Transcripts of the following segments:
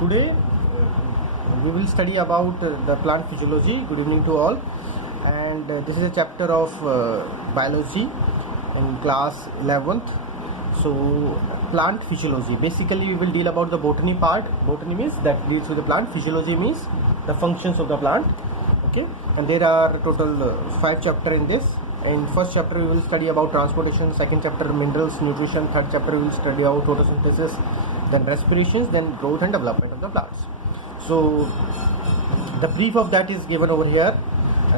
Today we will study about the plant physiology. Good evening to all, and this is a chapter of biology in class 11th. So plant physiology, basically we will deal about the botany part. Botany means that deals with the plant, physiology means the functions of the plant. Okay, and there are total 5 chapters in this. In first chapter we will study about transportation, second chapter minerals, nutrition, third chapter we will study about photosynthesis, then respirations, then growth and development of the plants. So the brief of that is given over here.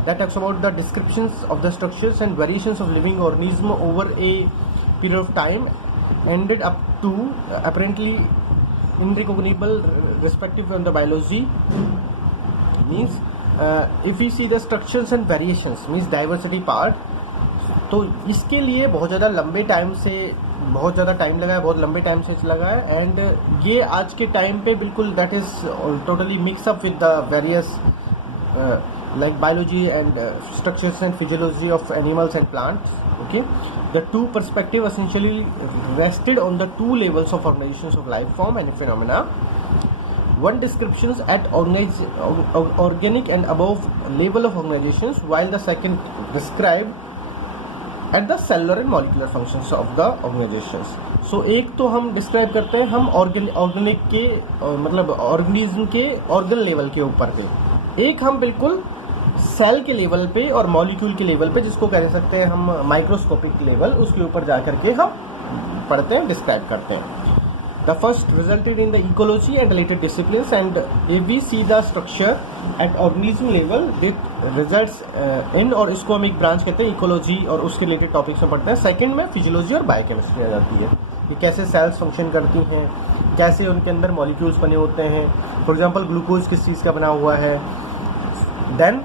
That talks about the descriptions of the structures and variations of living organism over a period of time, ended up to apparently irrecognizable respective from the biology. Means if we see the structures and variations means diversity part, तो इसके लिए बहुत ज़्यादा लंबे time से बहुत ज़्यादा time लगा है, बहुत लंबे टाइम से लगा है. एंड ये आज के टाइम पे बिल्कुल that is totally mix up with the various like biology and structures and physiology of animals and plants. Okay, the two perspective essentially rested on the two levels of organizations of life form and phenomena. One descriptions at organic and above level of organizations, while the second described at the cellular and molecular functions of the organizations. So एक तो हम describe करते हैं हम organic के मतलब organism के organ level के ऊपर पे, एक हम बिल्कुल सेल के लेवल पे और मॉलिक्यूल के लेवल पे, जिसको कह सकते हैं हम माइक्रोस्कोपिक लेवल, उसके ऊपर जा करके हम पढ़ते हैं, डिस्क्राइब करते हैं. The first resulted in the ecology and related disciplines, and if we see the structure at organism level that results in, और इसको हम एक ब्रांच कहते हैं इकोलॉजी, और उसके रिलेटेड टॉपिक्स में पढ़ते हैं. सेकंड में फिजियोलॉजी और बायोकेमिस्ट्री आ जाती है कि कैसे सेल्स फंक्शन करती हैं, कैसे उनके अंदर मॉलिक्यूल्स बने होते हैं. फॉर एग्जांपल ग्लूकोज किस चीज़ का बना हुआ है, देन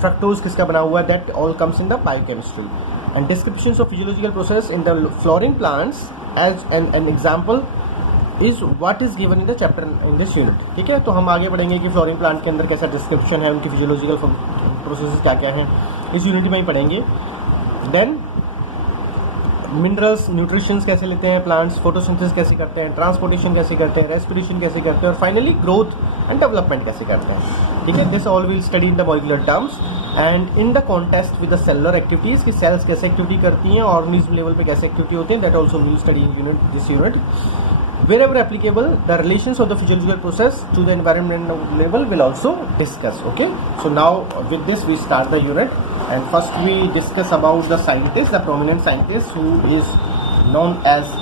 फ्रक्टोज किसका बना हुआ है, that all comes in the biochemistry. And descriptions of physiological process in the flowering plants as an example is what is given in the chapter in this unit. ठीक है, तो हम आगे बढ़ेंगे कि फ्लोरिंग प्लांट के अंदर कैसा डिस्क्रिप्शन है, उनकी फिजियोलॉजिकल प्रोसेस क्या क्या हैं, इस यूनिट में ही पढ़ेंगे. देन मिनरल्स, न्यूट्रिशंस कैसे लेते हैं प्लांट्स, फोटोसिंथेसिस कैसे करते हैं, ट्रांसपोर्टेशन कैसे करते हैं, रेस्पिरेशन कैसे करते हैं, और फाइनली ग्रोथ एंड डेवलपमेंट कैसे करते हैं. ठीक है, this all will study in the molecular terms and in the contest with the cellular activities की सेल्स कैसे एक्टिविटी करती हैं, ऑर्गेनिज्म लेवल पे कैसे एक्टिविटी होती है, that also will study in unit this unit. Wherever applicable, the relations of the physiological process to the environmental level will also discuss. Okay, so now with this we start the unit, and first we discuss about the scientist, the prominent scientist who is known as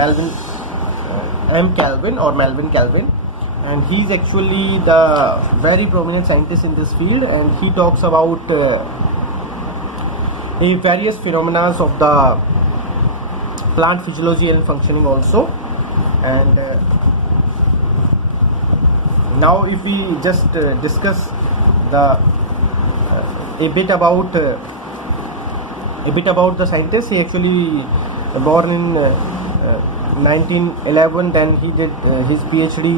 Melvin M. Calvin or Melvin Calvin, and he is actually the very prominent scientist in this field, and he talks about various phenomena of the plant physiology and functioning also. And now if we just discuss the a bit about the scientist. He actually born in 1911, then he did his PhD,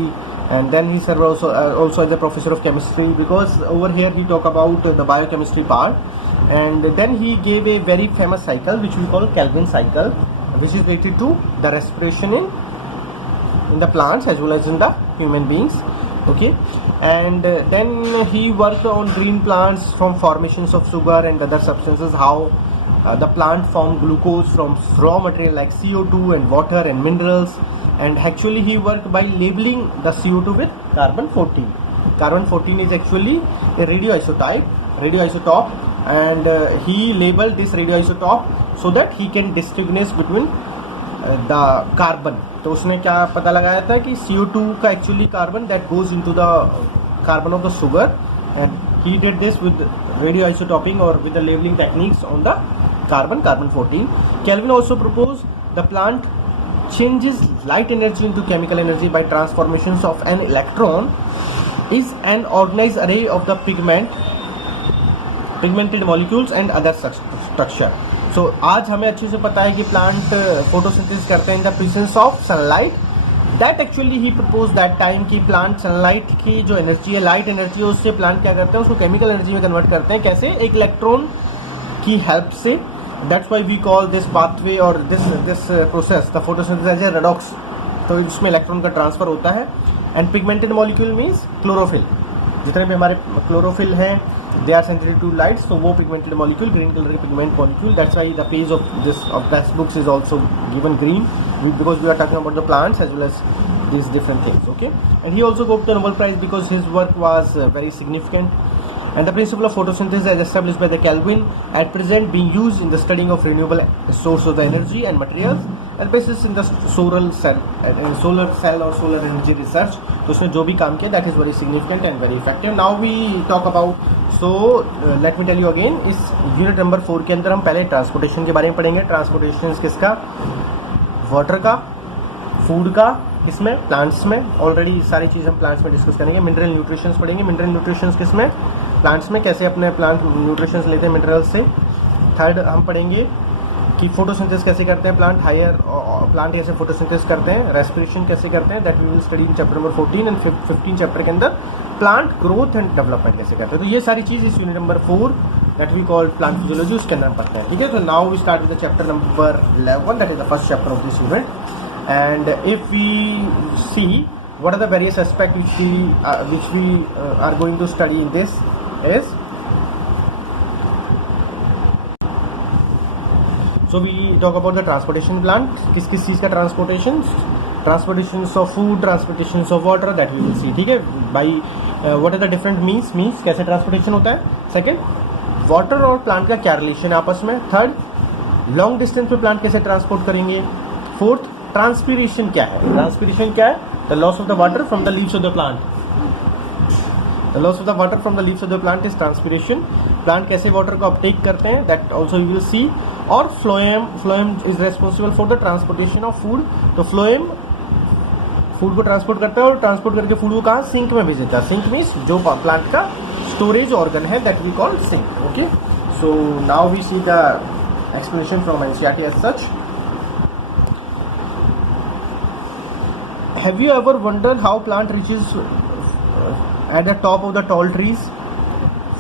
and then he served also as a professor of chemistry, because over here he talk about the biochemistry part. And then he gave a very famous cycle which we call Calvin cycle, which is related to the respiration in the plants as well as in the human beings. Okay, and then he worked on green plants from formations of sugar and other substances, how the plant formed glucose from raw material like CO2 and water and minerals. And actually he worked by labeling the CO2 with carbon 14. Carbon 14 is actually a radioisotope, and he labeled this radioisotope so that he can distinguish between the carbon. तो उसने क्या पता लगाया था कि CO2 का actually carbon that goes into the carbon of the sugar, and he did this with radio isotoping और with the labelling techniques on the carbon 14. Kelvin also proposed the plant changes light energy into chemical energy by transformations of an electron is an organized array of the pigmented molecules and other structure. So आज हमें अच्छे से पता है कि plant photosynthesis करते हैं in the presence of sunlight. That actually he propose that time कि प्लांट सनलाइट की जो एनर्जी है, लाइट एनर्जी है, उससे प्लांट क्या करते हैं, उसको केमिकल एनर्जी में कन्वर्ट करते हैं. कैसे? एक इलेक्ट्रॉन की हेल्प से. That's why we call this pathway और this process the photosynthesis as a redox. तो इसमें इलेक्ट्रॉन का ट्रांसफर होता है. And pigmented molecule means chlorophyll, जितने भी हमारे क्लोरोफिल हैं they are sensitive to light, so वो पिगमेंटेड मॉलिक्यूल, ग्रीन कलर के pigment molecule, that's why the page of text books is also given green, because we are talking about the plants as well as these different things. Okay, and he also got the Nobel Prize because his work was very significant, and the principle of photosynthesis as established by the Kelvin at present being used in the studying of renewable source of the energy and materials and basis in the solar cell or solar energy research. तो उसने जो भी काम किया that is very significant and very effective. Now we talk about, so let me tell you again, इस unit number 4 के अंदर हम पहले ट्रांसपोर्टेशन के बारे में पढ़ेंगे. ट्रांसपोर्टेशन किसका? वाटर का, फूड का, किसमें? प्लांट्स में. ऑलरेडी सारी चीज़ हम प्लांट्स में डिस्कस करेंगे. मिनरल न्यूट्रिशंस पढ़ेंगे. मिनरल न्यूट्रिशंस किसमें? प्लांट्स में. कैसे अपने प्लांट न्यूट्रिशंस लेते हैं मिनरल्स से. थर्ड हम पढ़ेंगे कि फोटोसिंथेसिस कैसे करते हैं प्लांट, हायर प्लांट कैसे फोटोसिंथेसिस करते हैं, रेस्पिरेशन कैसे करते हैं, that we will study in chapter number 14 and 15 chapter के अंदर प्लांट ग्रोथ एंड डेवलपमेंट कैसे करते हैं. तो ये सारी चीज़ इस unit number 4 that we call plant physiology, उसके अंदर हम पढ़ते हैं. ठीक है, तो now we start with the chapter number 11, that is the first chapter of this unit. And if we see what are the various aspects which we are going to study in this is, so we talk about the transportation plant. किस किस चीज़ का transportation of food, transportation of water, that we will see. ठीक है, by what are the different means कैसे transportation होता है. Second, water और प्लांट का क्या रिलेशन है आपस में. थर्ड, लॉन्ग डिस्टेंस पे प्लांट कैसे ट्रांसपोर्ट करेंगे. फोर्थ, ट्रांसपीरेशन क्या है. ट्रांसपीरेशन क्या है? The loss of the water from the leaves of the plant. The loss of the water from the leaves of the plant is transpiration. Plant कैसे water को uptake करते हैं, that also you will see. और phloem is responsible for the transportation of food. तो phloem food को transport करता है और ट्रांसपोर्ट करके फूड को कहाँ? सिंक में भेज देता है. सिंक मीन्स जो प्लांट का स्टोरेज ऑर्गन है, that we call sink. Okay, so now we see the explanation from NCERT as such. Have you ever wondered how plant reaches at the top of the tall trees?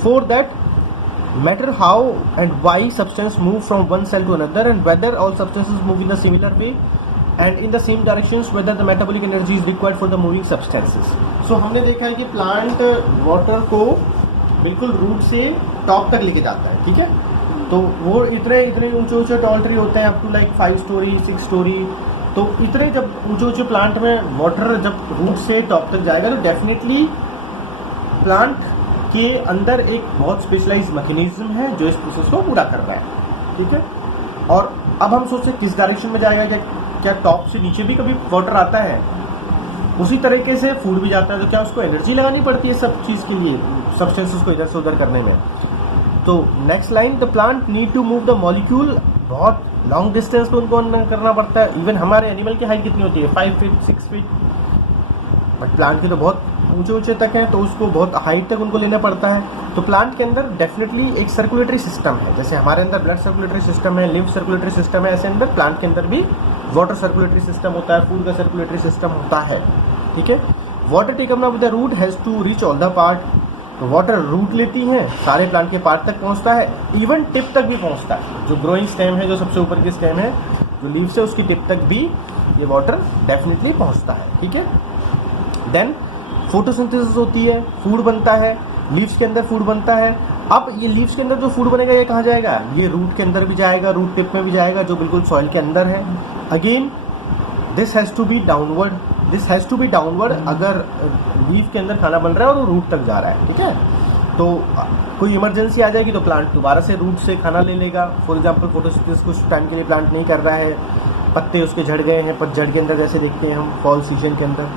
For that matter how and why substance move from one cell to another, and whether all substances move in the similar way and in the same directions, whether the metabolic energy is required for the moving substances. So हमने देखा है कि plant water को बिल्कुल root से top तक लेके जाता है. ठीक है, तो वो इतने ऊंचे टॉल ट्री होते हैं, up to like 5 storey 6 storey. तो इतने जब ऊंचे प्लांट में वाटर जब रूट से टॉप तक जाएगा तो डेफिनेटली प्लांट के अंदर एक बहुत स्पेशलाइज्ड मैकेनिज्म है जो इस प्रोसेस को पूरा कर रहा है. ठीक है, और अब हम सोचते हैं किस डायरेक्शन में जाएगा. क्या टॉप से नीचे भी कभी वाटर आता है? उसी तरीके से फूड भी जाता है. तो क्या उसको एनर्जी लगानी पड़ती है सब चीज़ के लिए, सब्सटेंसेस को इधर से उधर करने में. तो next line, the plant need to move the molecule. बहुत लॉन्ग डिस्टेंस पे उनको करना पड़ता है. इवन हमारे एनिमल की हाइट कितनी होती है? 5 फीट 6 फीट, बट प्लांट की तो बहुत ऊंचे तक है, तो उसको बहुत हाइट तक उनको लेना पड़ता है. तो प्लांट के अंदर डेफिनेटली एक सर्कुलेटरी सिस्टम है. जैसे हमारे अंदर ब्लड सर्कुलेटरी सिस्टम है, लिम्फ सर्कुलेटरी सिस्टम है, ऐसे अंदर प्लांट के अंदर भी वाटर सर्कुलेटरी सिस्टम होता है, फूड का सर्कुलेटरी सिस्टम होता है. ठीक है, water taken up with the root has to reach all the part. तो वाटर रूट लेती हैं, सारे प्लांट के पार्ट तक पहुंचता है, इवन टिप तक भी पहुंचता है. जो ग्रोइंग स्टेम है, जो सबसे ऊपर की स्टेम है, जो लीव्स है, उसकी टिप तक भी ये वाटर डेफिनेटली पहुंचता है. ठीक है, देन फोटोसिंथेसिस होती है, फूड बनता है, लीव्स के अंदर फूड बनता है. अब ये लीव्स के अंदर जो फूड बनेगा ये कहाँ जाएगा? ये रूट के अंदर भी जाएगा, रूट टिप में भी जाएगा, जो बिल्कुल सॉइल के अंदर है. Again this has to be downward. अगर लीफ के अंदर खाना बन रहा है और वो रूट तक जा रहा है. ठीक है, तो कोई इमरजेंसी आ जाएगी तो प्लांट दोबारा से रूट से खाना ले लेगा. फॉर एग्जांपल फोटोसिंथेसिस कुछ टाइम के लिए प्लांट नहीं कर रहा है, पत्ते उसके झड़ गए हैं, पतझड़ के अंदर जैसे देखते हैं हम फॉल सीजन के अंदर.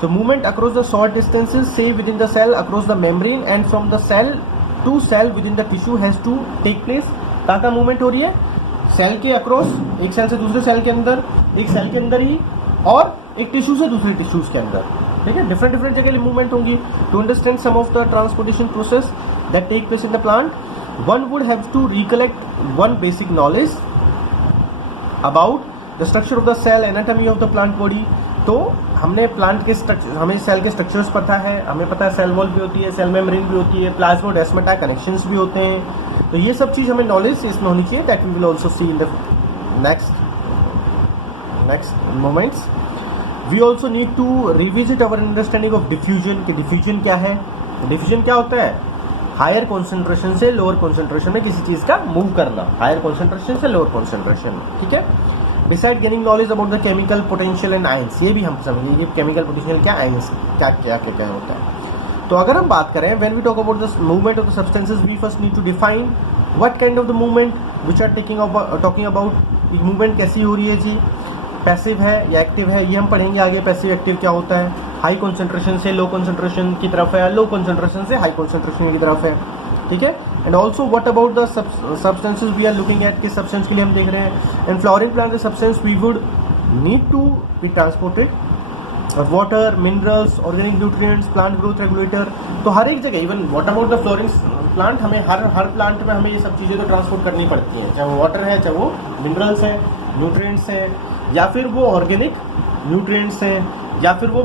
तो movement across the short distances से within the cell across the membrane and from the cell to cell within the tissue has to take place. कहाँ मूवमेंट हो रही है? सेल के अक्रॉस, एक सेल से दूसरे सेल के अंदर, एक सेल के अंदर ही, और एक टिश्यू से दूसरे टिश्यूज के अंदर. ठीक है, डिफरेंट जगह मूवमेंट होंगी. To understand some of the transportation process that take place in the plant, one would have to recollect one basic knowledge about the structure of the cell, anatomy of the plant body. तो हमने plant के structure, हमें cell के structures पता है, हमें पता है सेल वॉल भी होती है, सेल मेम्ब्रेन भी होती है, प्लाज्मोडेस्माटा कनेक्शंस भी होते हैं. तो ये सब चीज़ हमें नॉलेज इसमें होनी चाहिए. That we will also see in the next moments. We also need to revisit our understanding of diffusion कि डिफ्यूजन क्या है. डिफ्यूजन क्या होता है? हायर कॉन्सेंट्रेशन से लोअर कॉन्सेंट्रेशन में किसी चीज का मूव करना, हायर कॉन्सेंट्रेशन से लोअर कॉन्सेंट्रेशन में. ठीक है. Beside gaining knowledge about the chemical potential and ions, ये भी हम समझिए कि केमिकल पोटेंशियल क्या, आयंस क्या क्या क्या क्या होता है. तो अगर हम बात करें when we talk about the movement of the substances, we first need to define what kind of the movement which are talking about. Movement कैसी हो रही है जी, पैसिव है या एक्टिव है, ये हम पढ़ेंगे आगे. पैसिव एक्टिव क्या होता है, हाई कॉन्सेंट्रेशन से लो कॉन्सेंट्रेशन की तरफ है, लो कॉन्सेंट्रेशन से हाई कॉन्सेंट्रेशन की तरफ है. ठीक है. And also what about the substances we are looking at, किस सब्सटेंस के लिए हम देख रहे हैं. And flowering plant the substance we would need to be transported, और water, minerals, organic nutrients, plant growth regulator. तो हर एक जगह, even what about the flowering plant, हमें हर प्लांट में हमें ये सब चीज़ें तो ट्रांसपोर्ट करनी पड़ती हैं, चाहे वो वाटर है, चाहे वो मिनरल्स है, न्यूट्रिएंट्स है, या फिर वो ऑर्गेनिक न्यूट्रिएंट्स हैं, या फिर वो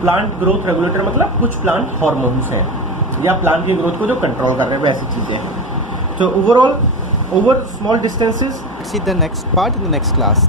प्लांट ग्रोथ रेगुलेटर, मतलब कुछ प्लांट हार्मोन्स हैं, या प्लांट की ग्रोथ को जो कंट्रोल कर रहे हैं, वैसी चीज़ें हैं. तो overall over small distances. See the next part in the next class.